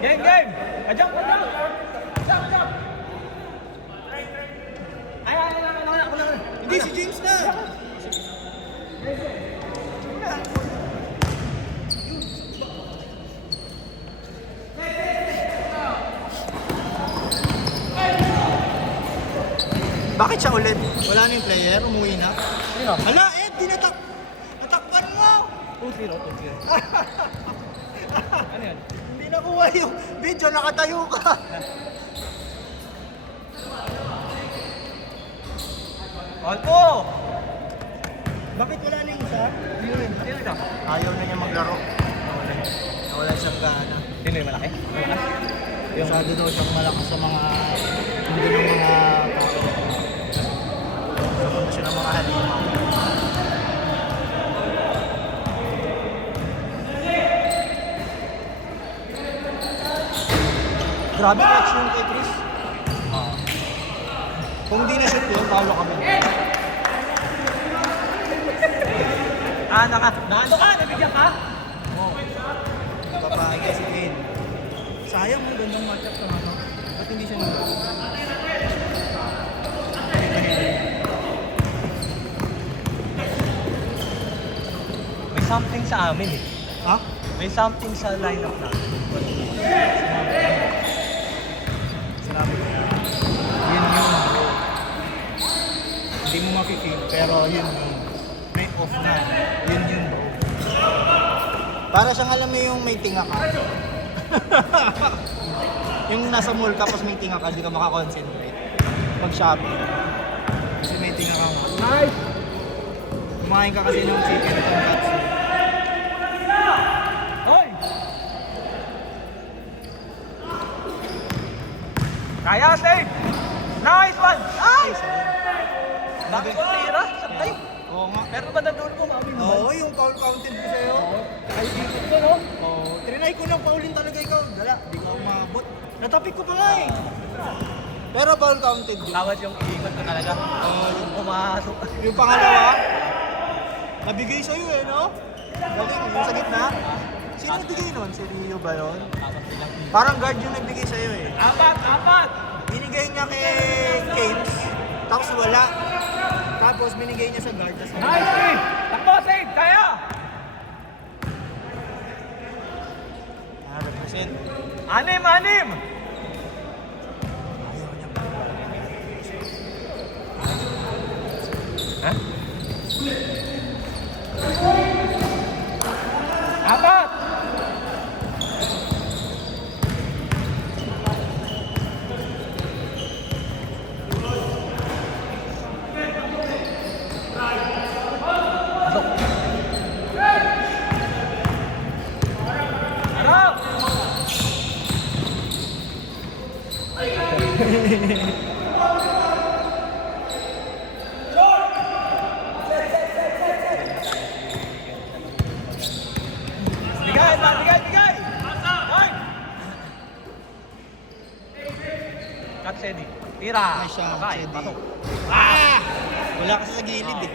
Game, game! Ajang, ajang! Jump, jump! Ay, ako na. Hindi, si James na! Bakit siya ulit? Wala na yung player, umuwi na. Sino? Hala, Ed, natakpan mo! 2-0, 2-0. Ano yan? Hindi nakuha yung video, nakatayo ka. Alpo! Bakit wala na yung isa? Sino ito? Ayaw na niya maglaro. Nawala siyang gana. Sino yung malaki? Yung Masyado daw siyang malakas sa mga... Hindi ng mga tao. Sa kondisyon ng mga halimaw. Grabe catch yung kay Chris. Kung hindi na shoot yun, talo kami. Ano ka? Nabigyan ka? Babae kay si Kane. Sayang mo, gandang matchup sa mga. Ba't hindi siya nag May something sa amin eh. Ha? May something sa lineup natin. Sinabi ko. Yun yun. Hindi mo makikita, pero yun yun. May off na. Yun yun bro. Para siyang alam mo yung may tinga ka. Yung nasa mall ka, tapos may tinga ka, di ka makakonsentrate. Mag-shopping. Kasi may tinga ka nga. Nice! Kumain ka kasi ng chicken at ang katsu. Hoy! Kaya, save! Nice one! Ay! Bakit ko tira? Sabay! Oo nga. Pero ba nandun mo, mami naman? Oo, yung foul counted ko sa'yo. Ay, dito ko, no? Oo. Trinay ko lang paulin talaga ikaw. Dala, di ka umabot. Natapik ko pa nga eh. Pero foul counted yun. Tawad yung iikot ko talaga. Yung pumasok. Yung pangalawa, nabigay sa'yo eh, no? Galing, yung sa gitna. Sino nagbigay nun? Si Rio ba yun? Parang guard yung nagbigay sa'yo eh. Apat! Binigay niya kay Keynes, tapos wala. Tapos binigay niya sa guard, tapos Nice, save! Takbo, save! Kaya! 100%. Anim! Ayaw niya. Ha? Apat! Pasok. Harap! Bigay! Hoy! Cut Sedi. Tira! Nice shot, Okay, Sedi. pasok. Wala kasi sa gilid eh.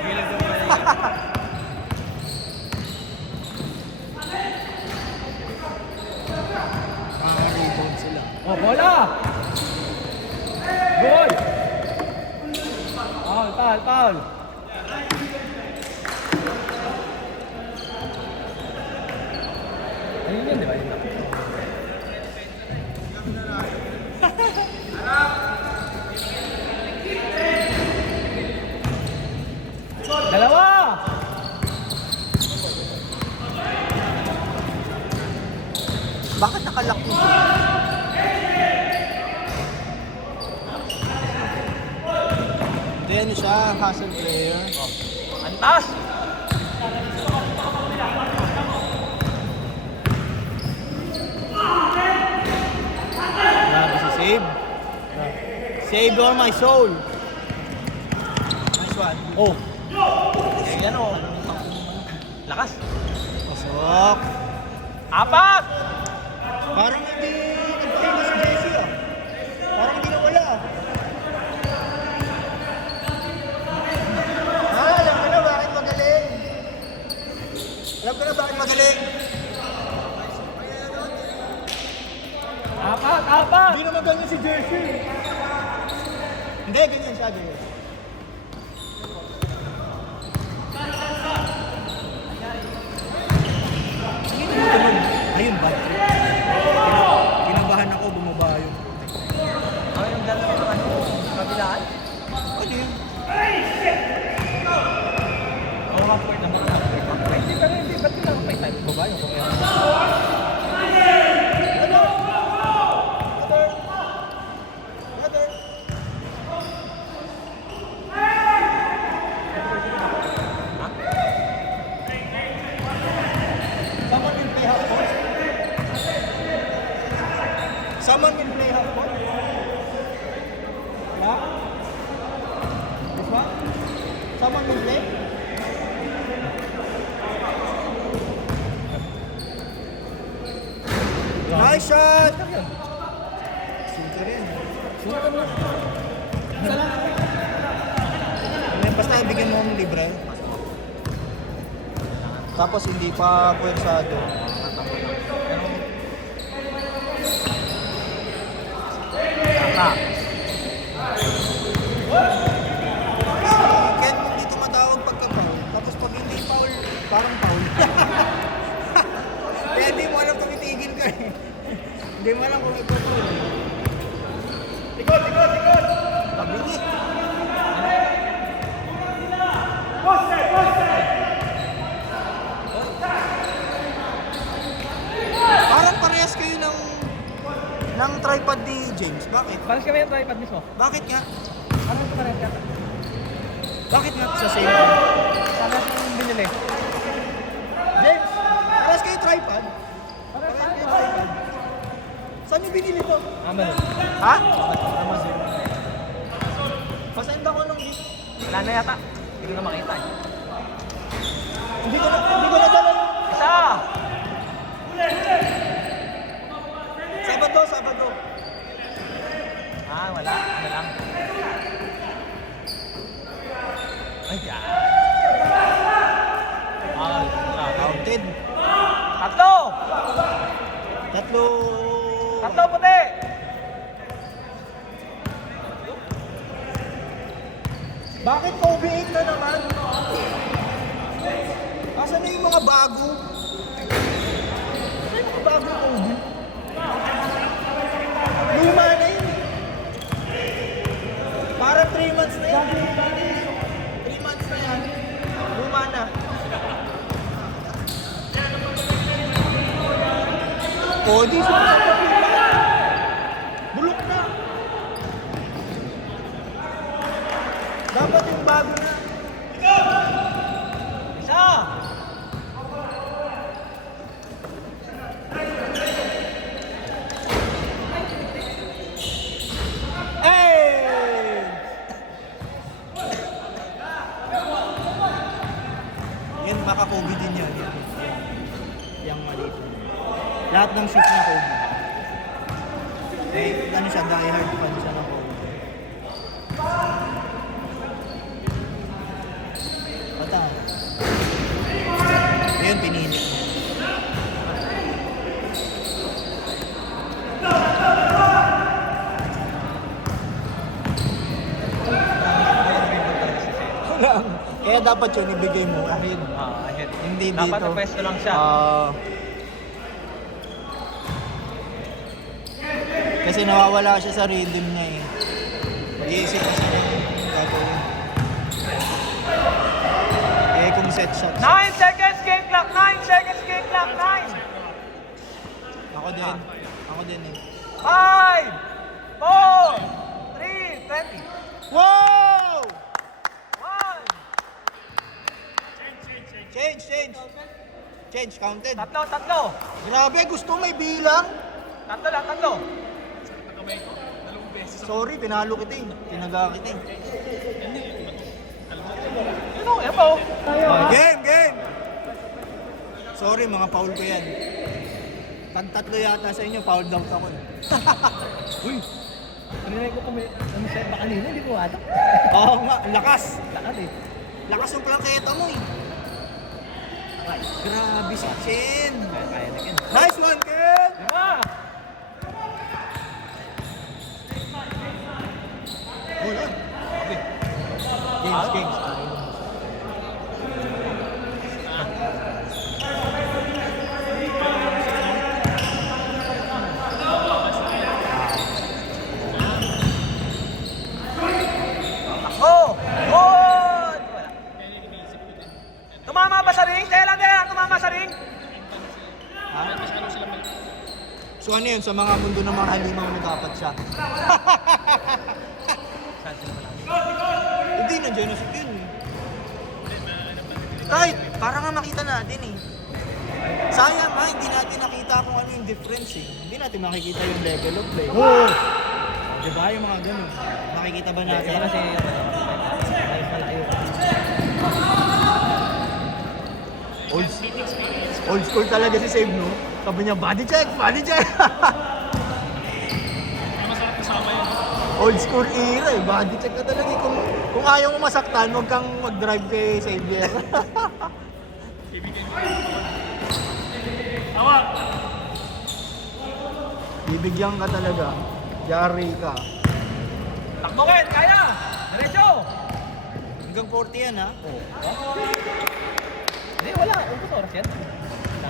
Gilid yung balikan. Rebound sila. Oh, bola! Goal! Foul! Ayun yun, di ba? Yun lang. Dalawa! Bakit nakalock yung Hindi, ano siya, hustle player. Antas! Grabe si Save. Save your my soul. Nice one. Oh! Eh, yan o. Lakas. Pasok. Apat! Parang hindi nagpahinga si Jesse ah. Parang hindi nawala ah. alam ko na bakit magaling. Alam ko na bakit magaling. Shot! Hindi naman ganyan si Jersey. Hindi, ganyan siya, ganyan. Ayun ba? Kinabahan ako, bumaba yun. Ano yung gano'n ng ano? Kabilaan? Ano yun? Oo, half-court naman. Hindi, pero hindi. Ba't kailangan pa yung time? Baba yung kumaya. Someone will play half court? Someone will play half court? Yeah? This one? Someone will play? Nice shot! Shooter rin. Shooter mo. Basta bigyan mo ng libre. Tapos hindi pa puwersado. Tama. Ken, hindi tumatawag pagka-foul. Tapos pag hindi foul, parang foul. Kaya hindi mo alam tumitigil ka eh. Hindi mo alam kung nagpo-foul. Likod! Pabili. Parang parehas kayo ng tripod ni James. Bakit? Pares kami yung tripod mismo. Bakit nga? Ano ito pares ka? Bakit nga sa same? Pares yung binili. James, parehas kayo tripod? Pares Parehas kayo tayo. tripod. Saan niyo binili to? Amazon. Ha? Amazon. Pasend ako ng gift. Wala na yata. Hindi ko na makita eh. Hindi ko na dala. Isa! Sabado. Ah, wala. Ano lang. Ay, yan. Ah, Counted. tatlo! Tatlo. Tatlo puti! Bakit Kobe 8 na naman? Asan na yung mga bago? Ano yung mga bago Kobe? Luma na yun eh. Para 3 months na yan. 3 months na yan. Luma na. Oh, di sumasabot yung lahat. Bulok na. Dapat yung bago na. Isa! Hey! Yan, baka Kobe din yan. Yang maliit. Lahat ng shoot na Kobe. Eh, ano siya, die-hard fan siya ng Kobe. Bata. Ayun, pinili. Kaya dapat yun, ibigay mo. Ahead. Ahead. Hindi Dapat dito. na pwesto lang siya. Kasi nawawala siya sa rhythm niya eh. Mag-iisip na siya ng gagawin. Eh kung set shots. 9 seconds game clock! 9 seconds game clock! 9! Ako din. Ako din eh. 5! 4! 3! 20! Wow! 1! Change, counted. Tatlo! Grabe, gusto may bilang. Tatlo lang, tatlo! Sorry, pinalo kita eh. Tinaga kita eh. Ano? Yan po! Game! Sorry, mga foul ko yan. Tatlo yata sa inyo, foul out ako. Uy! Kanina ko kumisip ba kanina? Hindi ko ata. Oo nga, lakas. Lakas eh. Lakas yung plangketa mo eh. Grabe si Chen. Kaya na Ken. Nice one, Ken! Lima! So ano yun, sa mga mundo ng mga halimaw nag-apat siya. Hindi, nandiyan na si Ken eh. Kahit, para nga makita natin eh. Sayang nga, hindi natin nakita kung ano yung difference eh. Hindi natin makikita yung level of play. Oo! Diba yung mga ganun? Makikita ba natin? Kaya kasi, malayo. Old school talaga si Save, no? Sabi niya, body check, body check! Old school era eh, body check ka talaga eh. Kung ayaw mo masaktan, huwag kang mag-drive kay Xavier. Bibigyan ka talaga. Yari ka. Takbo Ken, kaya! Diretso! Hanggang 40 yan ha? Oo. Hindi, wala. Ubus oras yan.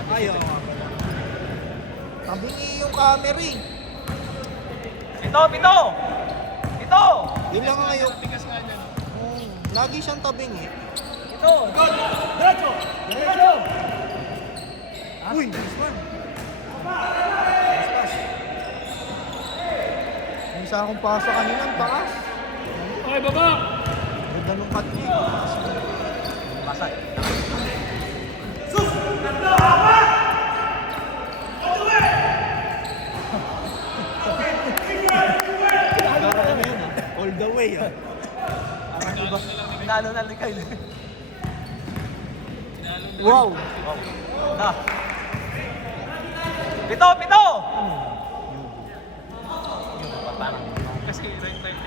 Ayaw nga pala. Sabi ni yung camera eh. Pito! Pito! Pito! Yun lang nga yung... Lagi siyang tabing eh. Pito! Diretso! Diretso! Uy, nice one. Yung isa akong pasa kanina, ang taas. Okay, baba! Ganda nung cut niya eh. Pasay. Gara ano yun ah. All the way ah. Pinalo na likay. Wow! Na. Pito! Pito! Kasi right time.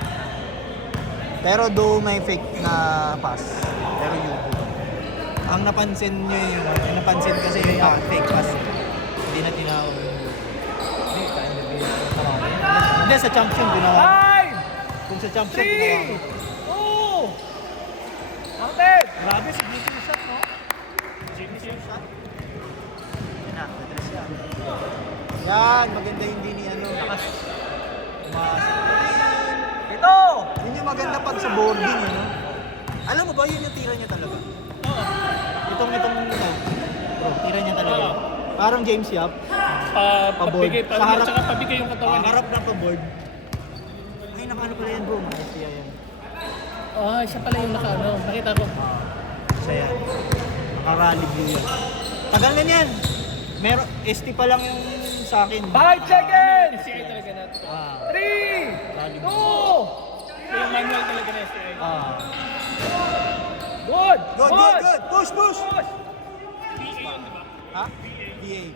Pero do may fake na pass. Pero yugo. Ang napansin nyo yung napansin kasi yung fake pass. Hindi na tinawag yung yugo. Hindi, sa champion tinawag. 5! Kung sa champion 3! tinawag. 2! Counted! Grabe, significant shot, no? Significant shot. Yan na, address yan. Yan, maganda hindi ni ano. Pito! Yun yung maganda pag sa boarding, eh, no? Alam mo ba, yun yung tira niya talaga? Oo. Itong bro, tira niya talaga. Parang James Yap. Paboard. Pabigay, Sa harap- tsaka pabigay yung katawan. Harap na pa-board. Ay, nakaano pala yan, bro. Maestia yan. Siya pala yung nakita ko. Isa yan. Naka-rally blue yan. Tagal na yan. Meron, ST pa lang yung sa akin. 5 seconds! SCI talaga natin. 3! 2! Yung manual talaga na SCI. Good! Good. Push! Push! Ha? BA.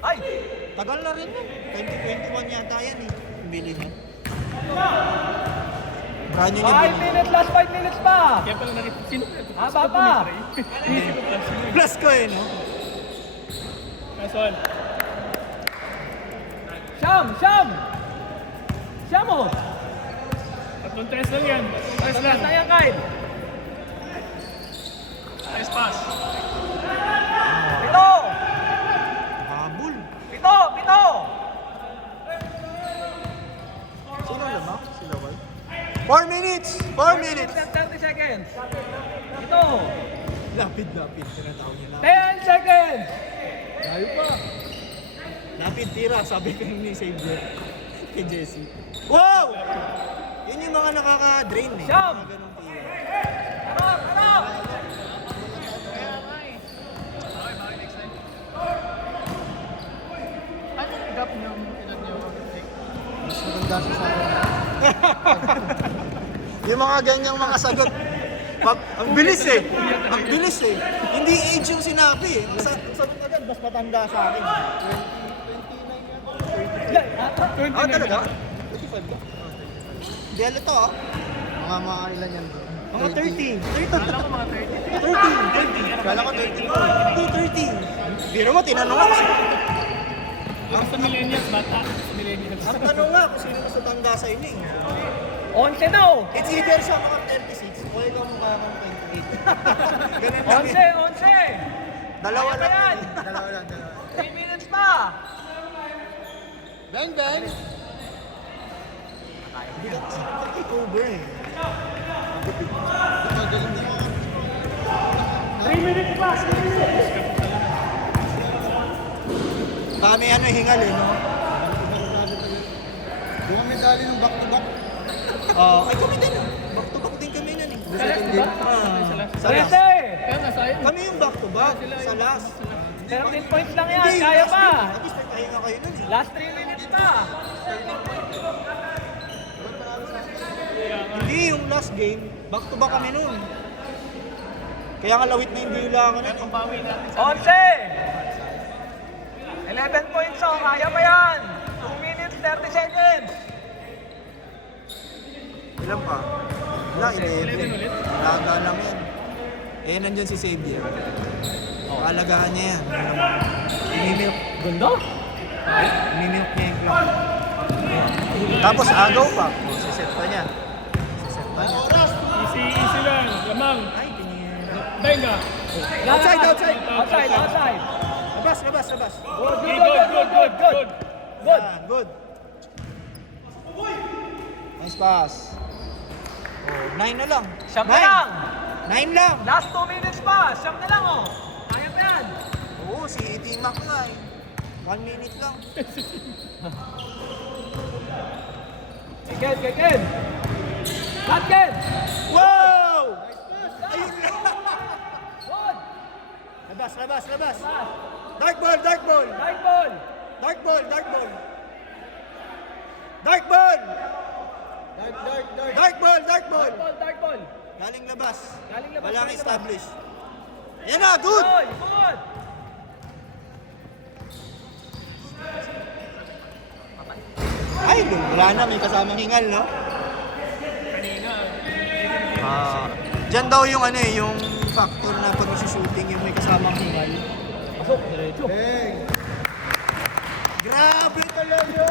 Ay! Tagal na rin yan. 2021 yata yan eh. Bili na. Brand new niya 5 bili. minutes, last 5 minutes pa! Kaya pala narin, sino pa? Haba pa! Isip ko plus yun. Plus ko eh, no? Last one. Siyam! Siyam! Siyam mo! Tatlong test lang yan. Test lang. Tagas na yan, Kyle! Test pass. Pito! Habol. Pito! Pito! Sino lang, no? Sila ba? 4 minutes! 4 minutes! 30 seconds! Pito! Lapid. Tinatawag niya 10 seconds! Layo pa. Lapid tira, sabi ko ni Xavier. Kay Jesse. Wow! Yun yung mga nakaka-drain eh. Siyam! Mga ganun tira. Ano? Anong gap niyo? Ilan niyo? Mas maganda siya sa akin. Yung mga ganyang mga sagot. Ang bilis eh. Ang bilis eh. Hindi age yung sinabi eh. Ang sagot agad, mas matanda sa akin. 29 yan. Talaga? 25 ba? Hindi halata ah. Mga ilan yan bro? Mga 30. Kala ko mga 30. 30. Kala ko 30 ba? Hindi 30. Biro mo, tinanong ako. Yung sa millennials, bata. Sa millennials. Ang tanong nga kung sino mas matanda sa inyo eh. 11 daw! It's either siya mga 36 o ikaw mukha kang 28. Ganun lang eh. 11! Dalawa Kaya lang. yan. Dalawa lang. 3 minutes pa! Bang! Hindi ka kasi take over eh. 3 minutes pa! 3 minutes! Kami ano hingal eh, no? medali ng back-to-back. Ay kami din. Back-to-back din kami nun eh. Sa last, diba? Sa last. 13! Kaya nga, sayang. Kami yung back-to-back. Sa last. 13 points lang yan, Hindi, kaya last pa! game. At least may pahinga kayo nun eh. Last 3 minutes na! Hindi, yung last game, back-to-back kami nun. Kaya nga lawit na yung bilangan nun. Pampawi natin. 11! 11 points, oh, kaya pa yan! 2 minutes, 30 seconds! Ilan pa? Wala, 11 11. ulit. Laga lang yan. Eh, nandyan si Xavier. Alagahan niya yan. Imimilk. Ganda! Imimilk niya yung clock. Tapos agaw pa. Siset pa niya. Siset pa niya. Easy lang. Lamang. Ay, tingin. Benga. Outside, outside. Outside, outside! Labas, labas, labas. Good, Okay, good, good, good, good! Good! Ah, good. Nice pass. Oh, 9 na lang. Siyam na lang! 9 lang. Last 2 minutes pa! Siyam na lang, oh! Kaya pa yan! Oo, si T-Mac nga eh. 1 minute lang. Ken, Ken, Ken! Cut, Ken! Wow! Ayun lang. Good! Labas, labas, labas. Pass! Dark ball, dark ball. Right ball! Dark ball, dark ball. Dark ball. Dark ball, dark ball. Dark ball, dark ball! Galing labas. Galing labas, Walang galing labas. establish. Yan na, good. Good! Good! Ay, wala na, may kasamang hingal, no? Kanina. Diyan daw yung ano eh, yung factor na pag shooting yung may kasamang hingal. Pasok, diretso. Hey! Grabe talaga!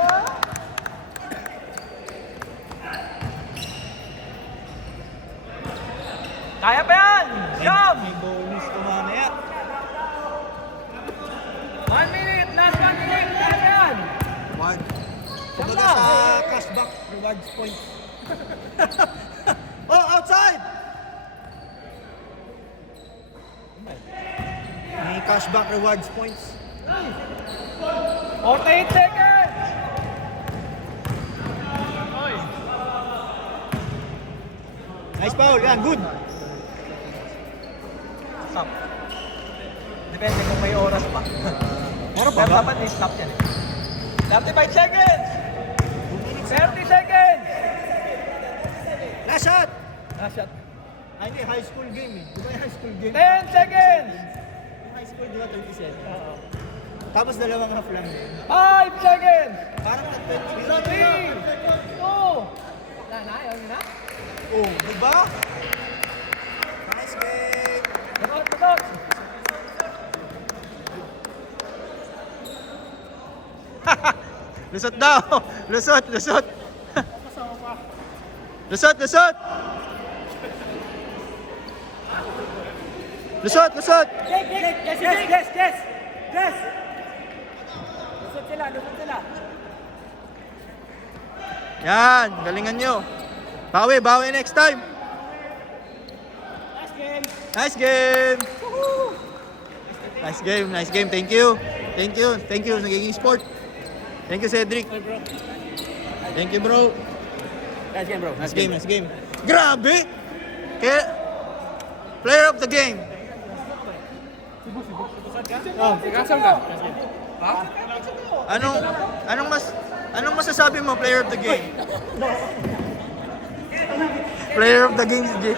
Kaya pa yan! Siyam! May bonus ko mamaya. 1 minute! Last 1 minute! Kaya pa yan! One. Kumbaga Tama. sa cashback rewards points. Oh, outside! May cashback rewards points. 48 seconds! Oy. Nice foul, yan, good. Stop. Depende kung may oras pa. Meron pa Pero ba? dapat may stop yan eh. 35 seconds! 30 seconds! Last shot! Last shot. Ay, hindi, high school game eh. Di ba yung high school game? 10 seconds! Yung high school, di ba 30 seconds? Oo. Tapos dalawang half lang din. 5 seconds! Parang nag-20 3! 2! Wala na, ayaw nyo na? Oh, di ba? Nice game! Batot, batot! Lusot daw! Lusot, lusot! Lusot, lusot! Lusot, lusot! Yes, yes, yes, yes! Yes! Lusot sila, lusot sila. Yan, galingan nyo. Bawi, bawi next time. Last game! Nice game! Nice game, nice game. Thank you. Thank you, thank you. Nagiging sport. Thank you, Cedric. Thank you, bro. Last game, bro. Nice game, nice game. Grabe! Kaya, player of the game. Oh, kasal ka? Anong masasabi mo, player of the game? Player of the game si Jay.